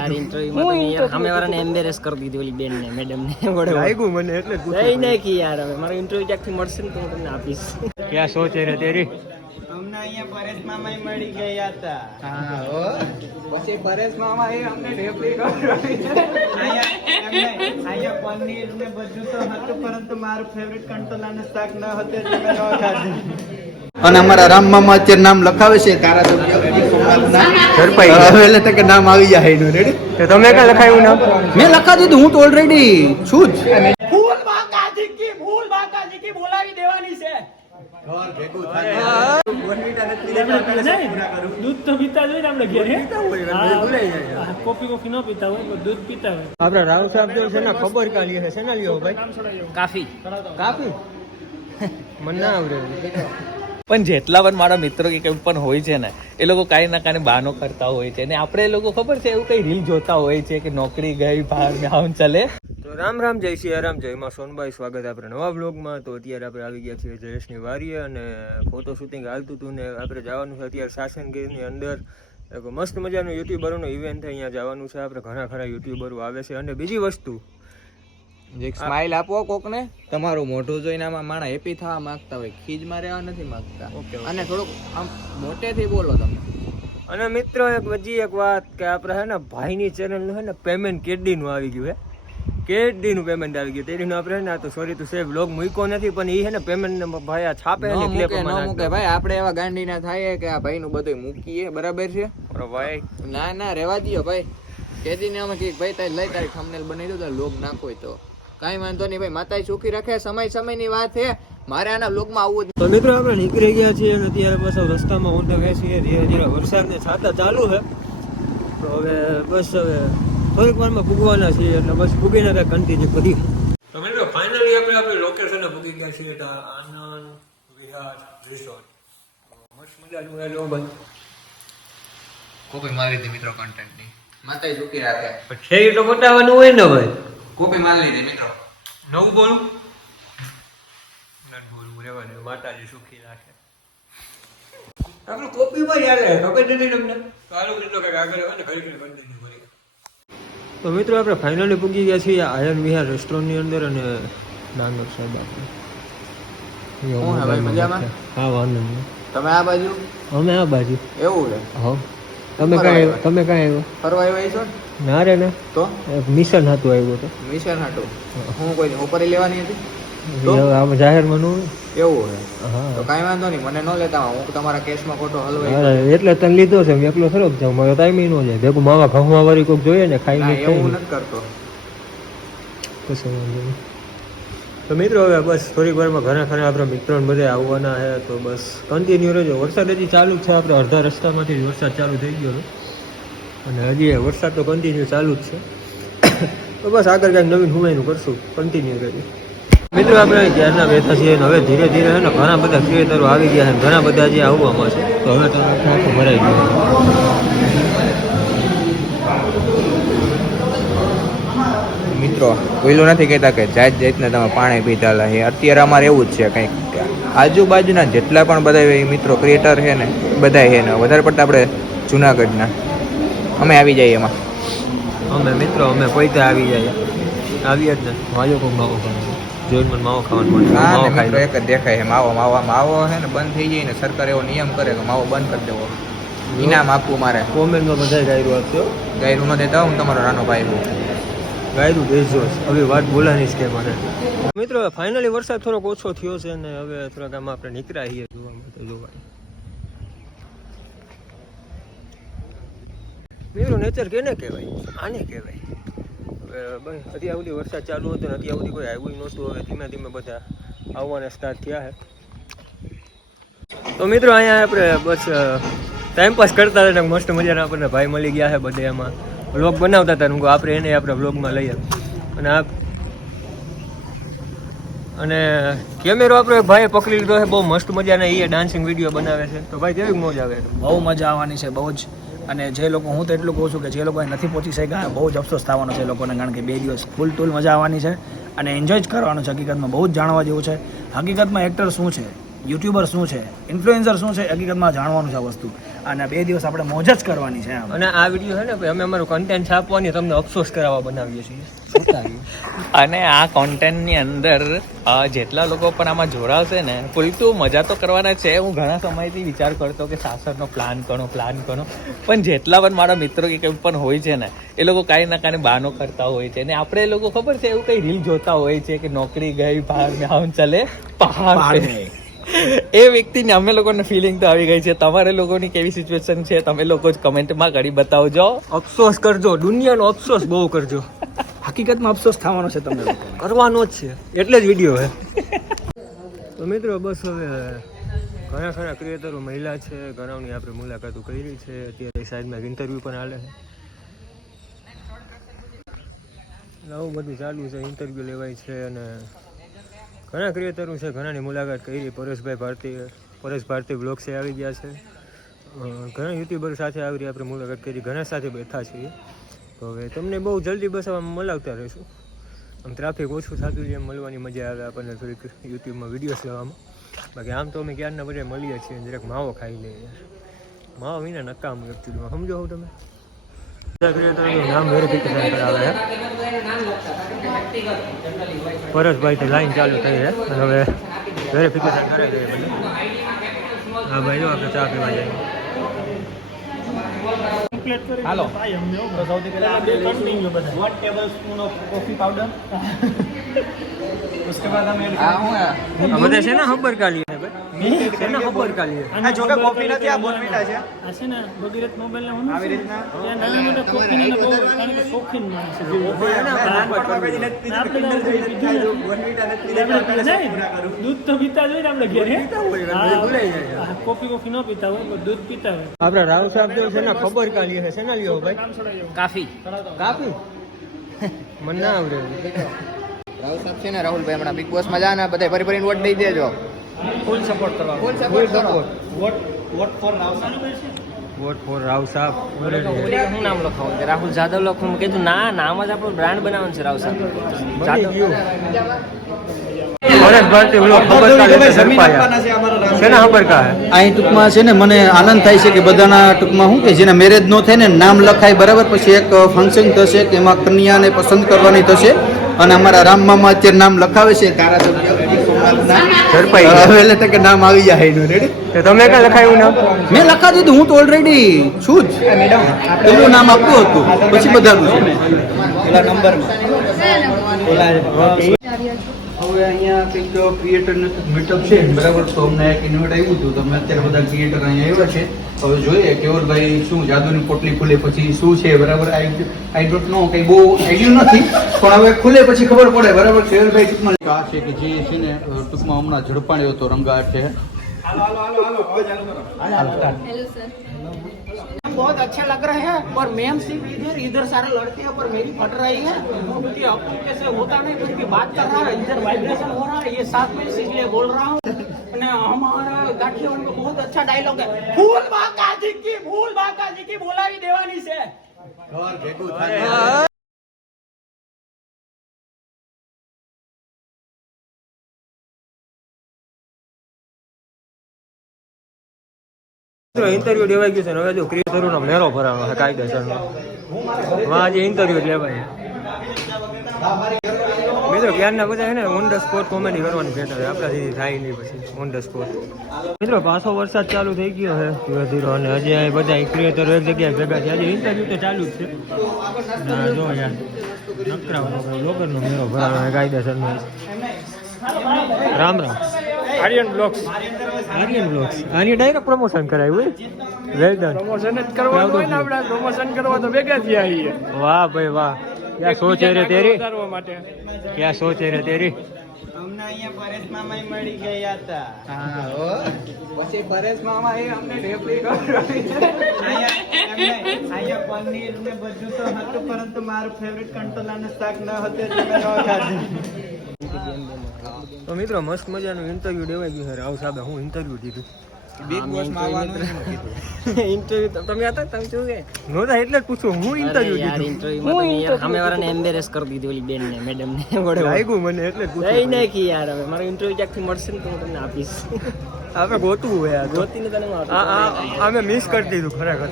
યાર ઇન્ટરવ્યુ માં તો યાર સામેવાળાને એમ્બેરેસ કરી દીધી ઓલી બેન ને મેડમ ને વડે લાગ્યું મને એટલે પૂછ્યું નહીં નાખી યાર હવે મારો ઇન્ટરવ્યુ ક્યાંકથી મળશે ને તો હું તમને આપીશ ક્યાં સોચે રે તેરી અમને અહીંયા પરેશ મામા મળી ગયા હતા હા હો પછી પરેશ મામા એ અમને રેફરી અહીંયા પનીર ને બધું તો હતું પરંતુ મારું ફેવરિટ કંટોલાનું શાક ન હતું એટલે મેં ન ખાધું અને અમારા રામ મામા અત્યારે નામ લખાવે છે એટલે તકે નામ આવી જાય એનું રેડી તો તમે કઈ લખાયું નામ મેં લખાવી દીધું હું તો ઓલરેડી છું જ ફૂલ બાકાજી કી બોલાવી દેવાની છે દૂધ તો પીતા જ હોય ને આપણે ઘેર કોફી ન પીતા હોય દૂધ પીતા હોય આપડે રાવ સાહેબ જો છે ને ખબર કાલી છે ને લ્યો ભાઈ કાફી મને ના આવડે પણ જેટલા પણ મારા મિત્રો કે કેમ પણ હોય છે ને એ લોકો કાંઈ ના કાંઈ બહાનો કરતા હોય છે ને આપણે એ લોકો ખબર છે એવું કઈ રીલ જોતા હોય છે કે નોકરી ગઈ બહાર ગામ ચલે તો રામ રામ જય સિયારામ જય માં સોનભાઈ સ્વાગત આપણે નવા બ્લોગમાં તો અત્યારે આપણે આવી ગયા છીએ જયેશની વારીએ અને ફોટો શૂટિંગ હાલતું હતું ને આપણે જવાનું છે અત્યારે શાસનગીરની અંદર એક મસ્ત મજાનું યુટ્યુબરોનો ઇવેન્ટ અહીંયા જવાનું છે આપણે ઘણા ખરા યુટ્યુબરો આવે છે અને બીજી વસ્તુ એક સ્માઈલ આપો કોકને તમારું મોઢું જોઈને આમાં માણા હેપી થવા માંગતા હોય ખીજમાં રહેવા નથી માંગતા અને થોડુંક આમ મોટેથી બોલો તમે અને મિત્રો એક વાત કે આપણે હે ને ભાઈની ચેનલનું હે ને પેમેન્ટ કેડીનું આવી ગયું હે કેડીનું પેમેન્ટ આવી ગયું તેનું આપણે હે ને તો સોરી તું સેવ બ્લોગ મૂક્યો નથી પણ એ હે ને પેમેન્ટ ભાઈ આ છાપે ને ક્લિપ માં મૂકે ભાઈ આપણે એવા ગાંડી ના થાય કે આ ભાઈનું બધું મૂકીએ બરાબર છે ભાઈ ના રહેવા દયો ભાઈ કેદીને અમે કે ભાઈ તારી લઈ તારી થંબનેલ બનાવી દો તો લોગ નાખો તો કાઈ વાંધો નહીં ભાઈ માતાજી સુખી રાખે સમયની વાત છે મારે આના બ્લોગમાં આવવું તો મિત્રો આપણે નીકળી ગયા છીએ અને અત્યારે બસ રસ્તામાં ઊંધા ગયા છીએ ધીરે ધીરે વરસાદને છાતા ચાલુ છે તો હવે બસ હવે થોડીક વારમાં પૂગવાના છીએ એટલે બસ પૂગીને કાંઈ કન્ટિન્યુ કરી તો મિત્રો ફાઇનલી આપણે લોકેશને પૂગી ગયા છીએ આનંદ વિહાર રિસોર્ટ મસ્ત મજાનું હેલો ભાઈ કોપી મારી દીધી મિત્રો કન્ટેન્ટની માતાજી સુખી રાખે છે તો બતાવવાનું હોય ને ભાઈ કોપી મારી લીધી મિત્રો નવું બોલું નથી બોલવું રહેવા દે માતાજી સુખી રાખે આપણે કોપી માં યાર ખબર નથી તમને ચાલુ કરી દો કે આગળ હોય ને ઘડી ઘડી કન્ટિન્યુ કરી તો મિત્રો આપણે ફાઇનલી પૂગી ગયા છીએ આયન વિહાર રેસ્ટોરન્ટની અંદર અને નાનક સાહેબ આપણે મજામાં હા વાંધો નહીં તમે આ બાજુ અમે આ બાજુ એવું છે હા તમે કાંઈ આવ્યો ફરવા આવ્યા છો ના રે ના તો મિશન હતું આવ્યો તો મિશન હાટું હું કોઈ ઉપર લેવાની હતી આમ જાહેરમાં નું એવું છે હા તો કાંઈ વાંધો નહીં મને ન લેતા હું તમારા કેસમાં ખોટો હલવાઈ એટલે તને લીધો છે હું એકલો ખરો જાઉં મારો ટાઈમ ન જાય ભેગું માવા ઘઉંમાં વાળી કોઈક જોઈએ ને ખાઈ નહીં એવું નથી કરતો કશું વાંધો નહીં તો મિત્રો હવે બસ થોડીક વારમાં ઘણા ખરા આપણા મિત્રોને બધા આવવાના છે તો બસ કન્ટિન્યુ રહેજો વરસાદ હજી ચાલુ જ છે આપણે અડધા રસ્તામાંથી વરસાદ ચાલુ થઈ ગયો છે અને હજી વરસાદ તો કન્ટિન્યુ ચાલુ જ છે તો બસ આગળ કાંઈક નવીન હુમાઈનું કરશું કન્ટિન્યુ રહેજો મિત્રો આપણે ક્યારના બેઠા છીએ અને હવે ધીરે ધીરે છે ને ઘણા બધા ક્રિએટરો આવી ગયા છે ઘણા બધા હજી આવવામાં છે તો હવે તો આખું ભરાઈ ગયું મિત્રો કોઈલું નથી કહેતા કે જાત જાતના તમે પાણી પીતા લે અત્યારે અમારે એવું જ છે કંઈક આજુબાજુના જેટલા પણ બધા મિત્રો ક્રિએટર છે ને બધા છે ને વધારે પડતા આપણે જુનાગઢના અમે આવી જઈએ એમાં અમે મિત્રો અમે પૈતા આવી જાય આવીએ જ ને વાજો કોઈ માવો ખાવાનું જોઈને મને માવો ખાવાનું મળે મિત્રો એક જ દેખાય છે માવો છે ને બંધ થઈ જાય ને સરકાર એવો નિયમ કરે કે માવો બંધ કરી દેવો ઇનામ આપવું મારે કોમેન્ટમાં બધા ગાયરું આપશો ગાયરું ન દેતા હું તમારો નાનો ભાઈ હું ગાયરું દેજો હવે વાત બોલાની જ કે મારે મિત્રો ફાઇનલી વરસાદ થોડોક ઓછો થયો છે ને હવે થોડાક આમાં આપણે નીકળ્યા છીએ જોવા માટે જોવા મિત્રો નેચર કેને કહેવાય આને કહેવાય હવે અત્યાર સુધી વરસાદ ચાલુ હતો ને અત્યાર સુધી કોઈ આવ્યું નહોતું હવે ધીમે ધીમે બધા આવવાના સ્ટાર્ટ થયા છે તો મિત્રો અહીંયા આપણે બસ ટાઈમપાસ કરતા હતા મસ્ત મજાના આપણને ભાઈ મળી ગયા છે બધે એમાં વ્લોગ બનાવતા હતા હું આપણે એને આપણે વ્લોગમાં લઈએ અને કેમેરો આપણે ભાઈ પકડી લીધો છે બહુ મસ્ત મજાના એ ડાન્સિંગ વિડીયો બનાવે છે તો ભાઈ કેવી મોજ આવે બહુ મજા આવવાની છે બહુ જ અને જે લોકો હું તો એટલું કહું છું કે જે લોકો નથી પહોંચી શક્યા બહુ જ અફસોસ થવાનો છે લોકોને કારણ કે 2 દિવસ ફૂલ ટૂલ મજા આવવાની છે અને એન્જોય જ કરવાનું છે હકીકતમાં બહુ જ જાણવા જેવું છે હકીકતમાં એક્ટર શું છે યુટ્યુબર શું છે ઇન્ફ્લુએન્સર શું છે હકીકતમાં જાણવાનું છે આ વસ્તુ અને 2 દિવસ આપણે મોજ જ કરવાની છે આમ. અને આ વિડીયો છે ને ભાઈ અમે અમારું કન્ટેન્ટ છાપવાની તમને અફસોસ કરાવવા બનાવીએ છીએ. અને આ કોન્ટેન્ટની અંદર જેટલા લોકો પણ આમાં જોડાશે ને પૂરતું મજા તો કરવાના છે. હું ઘણા સમયથી વિચાર કરતો કે સાસરનો પ્લાન કરો પણ જેટલા પણ મારા મિત્રો કે કંઈ પણ હોય છે ને એ લોકો કાંઈ ના કાંઈ બહાનો કરતા હોય છે. ને આપણે એ લોકો ખબર છે એવું કંઈ રીલ જોતા હોય છે કે નોકરી ગઈ બહાર में हम चले पहाड़ पे. એ વ્યક્તિને અમે લોકોને ફિલિંગ તો આવી ગઈ છે. તમારે લોકોની કેવી સિચ્યુએશન છે તમે લોકો જ કમેન્ટમાં કરી બતાવજો. અફસોસ કરજો, દુનિયાનો અફસોસ બહુ કરજો. હકીકતમાં અફસોસ થવાનો છે તમને લોકોને. કરવાનો જ છે એટલે જ વિડીયો છે. તો મિત્રો બસ હવે ઘણા ક્રિએટરો મહિલા છે, ઘણાની આપણે મુલાકાતો કરી છે. અત્યારે સાઈડમાં ઇન્ટરવ્યૂ પણ હાલે છે. આવું બધું ચાલુ છે, ઇન્ટરવ્યૂ લેવાય છે અને ઘણા ક્રિએટરો છે, ઘણાની મુલાકાત કરી. પરેશ ભારતી બ્લોગ્સે આવી ગયા છે. ઘણા યુટ્યુબર સાથે આવી આપણે મુલાકાત કરી, ઘણા સાથે બેઠા છીએ. તો હવે તમને બહુ જલ્દી બસ આમાં મળાવતા રહીશું. આમ ટ્રાફિક ઓછું થતું જાય, મળવાની મજા આવે આપણને થોડીક યુટ્યુબમાં વિડીયોઝ લેવામાં. બાકી આમ તો અમે ક્યારના બધા મળીએ છીએ, જરાક માવો ખાઈ લઈએ. માવો વિના નકામ એકચ્યુઅલીમાં, સમજો હોવ તમે. નામ વેરિફિકેશન કરાવે છે પરેશભાઈ, તો લાઈન ચાલુ થઈ છે અને હવે વેરિફિકેશન કરાવી દઈએ બધા. હા ભાઈ, આપણે ચા પીવા જઈએ. હાલો. તો સૌથી પહેલા આપણે 1 ટેબલસ્પૂન ઓફ કોફી પાવડર. उसके बाद हम ऐड આ બધા છે ને ખબર કાઢીએ ભાઈ, છે ને ખબર કાઢીએ. આ જો કે કોફી નથી, આ બોર્નવિટા છે. આ છે ને ભગીરથ મોબાઈલ ને હું આવી રીતના ત્યાં નાના મોટા કોફી ને બહુ કારણ કે શોખીન માણસ છે. દૂધ તો પીતા જ હોય ને આપણે ઘેર. હા, કોફી ન પીતા હોય પણ દૂધ પીતા હોય. આપડે રાવ સાહેબ જો છે ને ખબર કાઢીએ છે, શેના લ્યો ભાઈ? કાફી. કાપી મને ના આવડે. રાહુલ સાહેબ છે ને, રાહુલભાઈ હમણાં બિગ બોસ માં જાને બધા ભરી વોટ દઈ દેજો. ફૂલ સપોર્ટ કરવા. ફૂલ સપોર્ટ કરો. Vote for Rao. Vote for Rao સાહેબ. શું નામ લખાવું છે? રાહુલ જાદવ લખું. કીધું ના, નામ જ આપણું બ્રાન્ડ બનાવવાનું છે રાવ સાહેબ. પરેશ ભારતી બ્લોગ ખબર કાઢે ઝડપાયા. શેના ખબર કાઢે? અહીં ટૂંકમાં છે ને મને આનંદ થાય છે કે બધાના ટૂંકમાં શું કે જેના મેરેજ નો થાય ને નામ લખાય બરાબર, પછી એક ફંક્શન થશે કે એમાં કન્યાને પસંદ કરવાની થશે અને અમારા રામ મામા અત્યારે નામ લખાવે છે ધારાસભ્ય ઝડપાઈ હવે એટલે કે નામ આવી જાય એનું રેડી. તો તમે ક્યાં લખાયું નામ? મેં લખા દીધું, હું તો ઓલરેડી છું જ. પેલું નામ આપવું હતું પછી બધાનું છે. હવે અહીંયા કંઈક ક્રિએટરનું મીટઅપ છે બરાબર, તો અમને એક ઇન્વાઇટ આવ્યું હતું. તો અમે અત્યારે બધા ક્રિએટર અહીંયા આવ્યા છે. હવે જોઈએ કેવલભાઈ શું જાદુની પોટલી ખુલે પછી શું છે બરાબર. આઈ ડોન્ટ નો, કંઈ બહુ આઈડિયા નથી, પણ હવે ખુલે પછી ખબર પડે બરાબર. કેવલભાઈ ટૂંકમાં આ છે કે જે છે ને ટૂંકમાં હમણાં ઝડપાણ્યો હતો રંગાટ છે. बहुत अच्छा लग रहा है और मैम सिर्फ इधर सारे लड़के हैं पर मेरी फट रही है क्योंकि अब कैसे होता नहीं, कुछ भी बात कर रहा है इधर वाइब्रेशन हो रहा है, ये साथ में इसलिए बोल रहा हूँ. અને हमारा गाठिया उनको बहुत अच्छा डायलॉग है, फूल बाकाजी की बोलावी देवानी છે. ઇન્ટરવ્યુ લેવાઈ ગયું છે ને હવે જો ક્રિએટરોનો મેળો ભરાવાનો છે કાયદેસરનો. આજે ઇન્ટરવ્યુ લેવાય મિત્રો. ક્યારના બધા છે ને ઓન ધ સ્પોટ કોમેડી કરવાની કહેતા હોય, આપણાથી થાય નહીં પછી ઓન ધ સ્પોટ. મિત્રો પાછો વરસાદ ચાલુ થઈ ગયો છે ધીરે ધીરે, અને હજી આ બધા ક્રિએટરો એક જગ્યાએ ભેગા છે. હજી ઇન્ટરવ્યુ તો ચાલુ જ છે. જો યાર નકરાવાનો લોગરનો મેળો ભરાવાનો છે કાયદેસરનો. રામ રામ. આર્યન બ્લોગ્સ. આની ડાયરેક્ટ પ્રમોશન કરાયું હોય. Well done. પ્રમોશન જ કરવાનું હોય ને આપણે, પ્રમોશન કરવા તો ભેગા થયા છીએ. વાહ ભાઈ વાહ. ક્યાં સોચ રે તેરી, વધારવા માટે. ક્યાં સોચ રે તેરી. અમને અહીંયા પરેશ મામા મળી ગયા હતા. હા હો. પછી પરેશ મામા એ અમને ઢેપલી અહીંયા પનીર ને બધું તો હતું પરંતુ મારું ફેવરિટ કંટોલાનું શાક ન હતું એટલે મેં ન ખાધું. તો મિત્રો મસ્ત મજાનું ઇન્ટરવ્યુ દેવાઈ ગયું છે. રાવ સાહેબે હું ઇન્ટરવ્યુ દીધું. બિગ બોસ માં આવવાનું ઇન્ટરવ્યુ તમે હતા, તમે શું કે નહોતા એટલે જ પૂછું, હું ઇન્ટરવ્યુ યાર દીધું. ઇન્ટરવ્યુમાં તમે યાર સામે વાળાને એમ્બેરેસ કરી દીધી ઓલી બેન ને મેડમ ને. લાગ્યું મને એટલે જ લઈ પૂછું. નાખી યાર. હવે મારો ઇન્ટરવ્યુ ક્યાંકથી મળશે ને તો હું તમને આપીશ. આપણે ગોતવું હોય આ તો. ગોતીને તને હું આ મેં મિસ કરી દીધું ખરેખર.